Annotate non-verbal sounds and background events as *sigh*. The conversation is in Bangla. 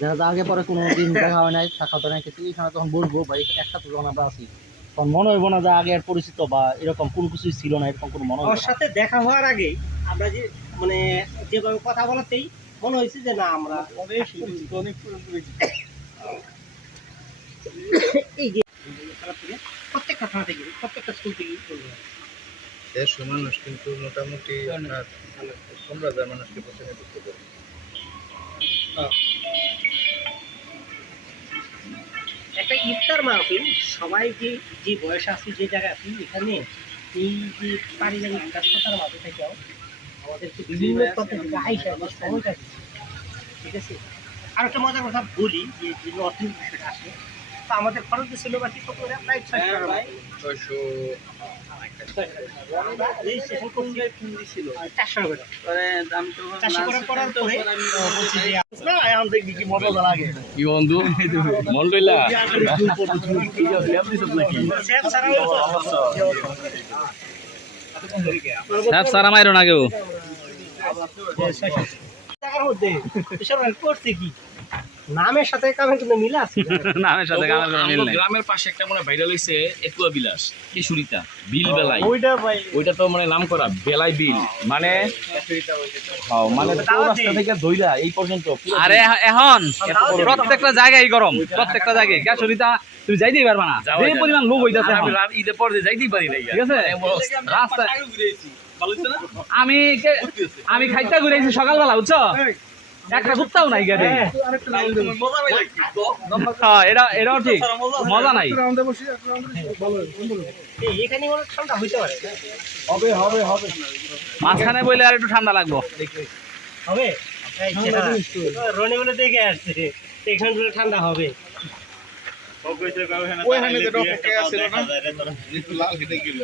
যারা আগে পরে কোনো দিন দেখা হয় নাই সাক্ষাৎ হয় নাই কিন্তু এখানে তখন বলব বা এই একসাথে যখন আমরা আছি। তখন মনে হইব না যে আগে আর পরিচিত বা এরকম কোনো কিছুই ছিল না এরকম কোনো মনে ওর সাথে দেখা হওয়ার আগেই আমরা যে মানে যেভাবে কথা বলাতেই মনে হয়েছে যে না আমরা এই যে খারাপ থেকে প্রত্যেকটা থানা থেকে প্রত্যেকটা স্কুল থেকে বলব। দেড়শো মানুষ কিন্তু মোটামুটি আপনার পনেরো হাজার মানুষকে প্রতিনিধিত্ব করে। ইফতার মাহফিল সবাই যে যে বয়স আছে যে জায়গায় আছি এখানে এই যে পারিবারিক ব্যস্ততার মাঝে থেকেও আমাদেরকে বিভিন্ন ঠিক আছে? আর একটা মজার কথা বলি যে যে অর্থনীতি বিষয়টা আসে তো আমাদের খরচ ছিল বাকি কত করে প্রায় ছয় টাকা মতো। ছয়শো মন সারা মাইরো না কেউ টাকার মধ্যে করছে কি নামের সাথে কামের কিন্তু মিল আছে? *laughs* নামের সাথে কামের কোনো মিল নাই। গ্রামের পাশে একটা মনে ভাইরাল হইছে একুয়া বিলাস কিশোরিতা বিল বেলাই। ওইটা ভাই। ওইটা তো মানে নাম করা বেলাই বিল। মানে হ্যাঁ, মানে চৌরাস্তা থেকে দইরা এই পর্যন্ত আরে এখন প্রত্যেকটা জায়গায় গরম প্রত্যেকটা জায়গায়। তুমি যাইতেই পারবা না। যে পরিমাণ লোক হইতাছে আমি ঈদের পর যাইতেই পারি না ঠিক আছে? রাস্তা আমি আমি খাইতে ঘুরেছি সকালবেলা বুঝছ? একটা নাই হ্যাঁ এটা এটাও ঠিক মজা নাই। মাঝখানে বইলে আর একটু ঠান্ডা লাগবো। হবে? এই যে, রনি বলে দেখে আসছে। এখানে বলে ঠান্ডা হবে। অপেক্ষায় আছিল না? লাল হেঁটে গেল।